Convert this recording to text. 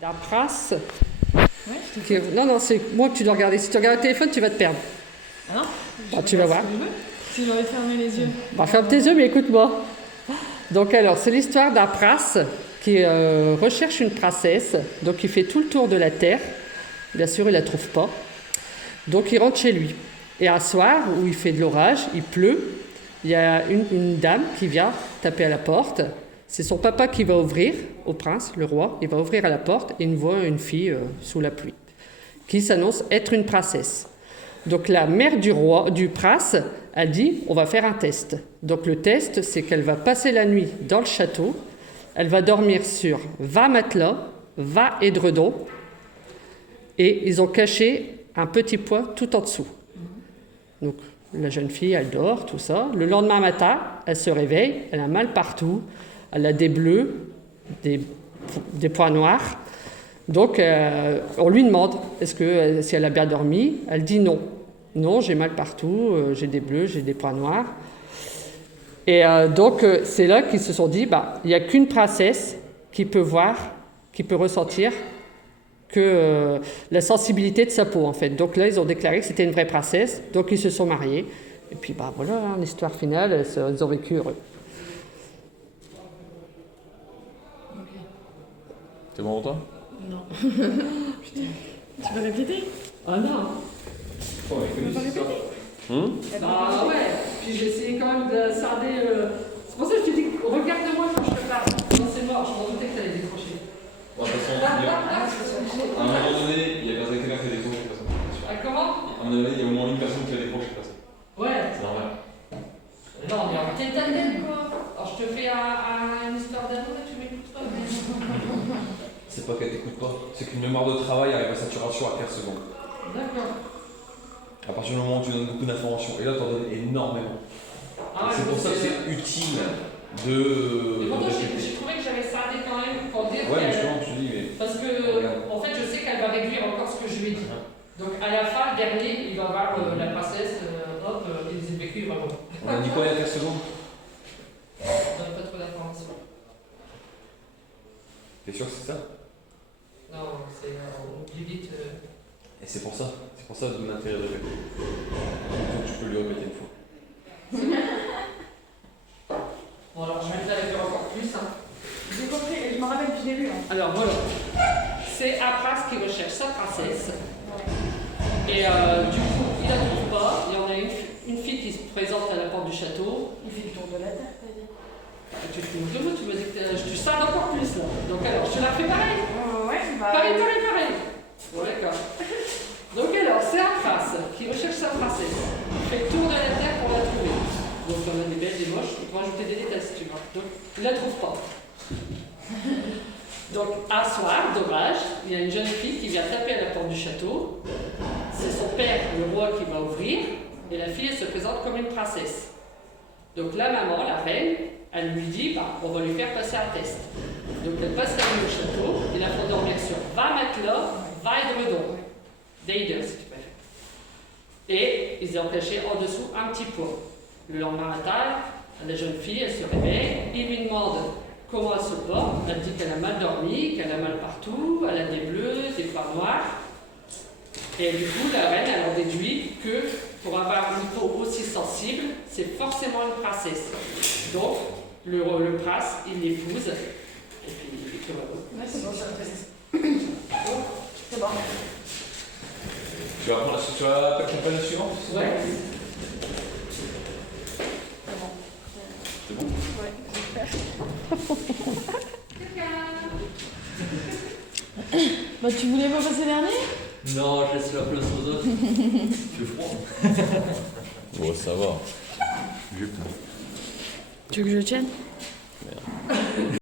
La Prince. Ouais, je te Non, non, c'est moi que tu dois regarder. Si tu regardes le téléphone, tu vas te perdre. Ah non Bah, tu vas voir. Si j'avais fermé les yeux. Bah, ferme tes yeux, mais écoute-moi. Donc alors, c'est l'histoire d'un prince qui recherche une princesse. Donc il fait tout le tour de la terre. Bien sûr, il la trouve pas. Donc il rentre chez lui. Et un soir où il fait de l'orage, il pleut, il y a une dame qui vient taper à la porte. C'est son papa qui va ouvrir au prince, le roi. Il va ouvrir à la porte et il voit une fille sous la pluie qui s'annonce être une princesse. Donc la mère du prince a dit on va faire un test. Donc le test, c'est qu'elle va passer la nuit dans le château. Elle va dormir sur 20 matelas, 20 édredons. Et ils ont caché un petit poids tout en dessous. Donc la jeune fille, elle dort, tout ça. Le lendemain matin, elle se réveille, elle a mal partout, elle a des bleus, des points noirs. Donc on lui demande si elle a bien dormi. Elle dit non. Non, j'ai mal partout, j'ai des bleus, j'ai des points noirs. Et donc c'est là qu'ils se sont dit, il n'y a qu'une princesse qui peut voir, qui peut ressentir que la sensibilité de sa peau en fait. Donc là ils ont déclaré que c'était une vraie princesse, donc ils se sont mariés. Et puis voilà, l'histoire finale, ils ont vécu heureux. C'est bon pour toi? Non. Putain. Tu peux répéter? Ah non. Tu peux pas répéter? Ah ouais, puis j'ai essayé quand même de sarder. C'est pour ça que je te dis, regarde-moi quand je te parle. Non, c'est mort, je m'en doutais que tu allais décrocher. Ouais, de toute façon, à un moment donné, il y a quelqu'un qui a décroché, de toute façon. Ah, comment? À un moment donné, il y a au moins une personne qui a décroché, de toute façon. Ouais. C'est normal. Non, mais t'es ta tête quoi. Alors je te fais une histoire d'amour et tu m'écoutes pas. C'est pas qu'elle t'écoute pas, c'est qu'une mémoire de travail arrive à saturation à 15 secondes. D'accord. À partir du moment où tu donnes beaucoup d'informations, et là tu en donnes énormément. Ah, C'est pour ça que c'est utile de. Mais pourtant, j'ai trouvé que j'avais sardé quand même pour dire Ouais, mais qu'elle. justement, tu dis, mais. Parce que, en fait, je sais qu'elle va réduire encore ce que je lui ai dit. Donc, à la fin, le dernier, il va voir la princesse, hop, ils ont vécu, il va voir. On a dit quoi il y a 15 secondes? On n'a pas trop d'informations. T'es sûr que c'est ça? Non, c'est. On oublie vite. Et c'est pour ça d'où l'intérêt de répéter. Donc tu peux lui répéter une fois. Bon, alors, je vais te la répéter encore plus. Hein. J'ai compris, je me rappelle du début. Hein. Alors, voilà. C'est un prince qui recherche sa princesse. Ouais. Et du coup, il la trouve pas. Il y en a une fille qui se présente à la porte du château. Il fait le tour de la terre, t'as dit. Tu te moques de moi, tu me dis que tu sers encore plus là. Donc alors, je te la fais pareil. Ouais, bah. Pareil. Bon, d'accord. Donc alors, c'est un prince qui recherche sa princesse. Il fait le tour de la terre pour la trouver. Donc on a des belles, des moches. Il faut rajouter des détails si tu veux. Donc, il la trouve pas. Donc, un soir d'orage, il y a une jeune fille qui vient taper à la porte du château. C'est son père, le roi, qui va ouvrir. Et la fille, elle se présente comme une princesse. Donc la maman, la reine, elle lui dit, on va lui faire passer un test. Donc elle passe la nuit au château, ils la font dormir sur 20 matelas, 20 édredons. D'ailleurs, si tu préfères. Et ils ont caché en dessous un petit pot. Le lendemain matin, la jeune fille, elle se réveille, il lui demande comment elle se porte. Elle dit qu'elle a mal dormi, qu'elle a mal partout, elle a des bleus, des points noirs. Et du coup, la reine, elle en déduit que pour avoir une peau aussi sensible, c'est forcément une princesse. Donc, le prince, il l'épouse, et puis il est heureux. Ouais, c'est bon, c'est bon. Tu vas prendre la campagne suivante? Ouais. C'est bon. C'est bon? Ouais, j'espère. Bah, tu voulais pas passer dernier? Non, je laisse la place aux autres. J'ai froid. Ouais, ça va. Tu veux que je tienne?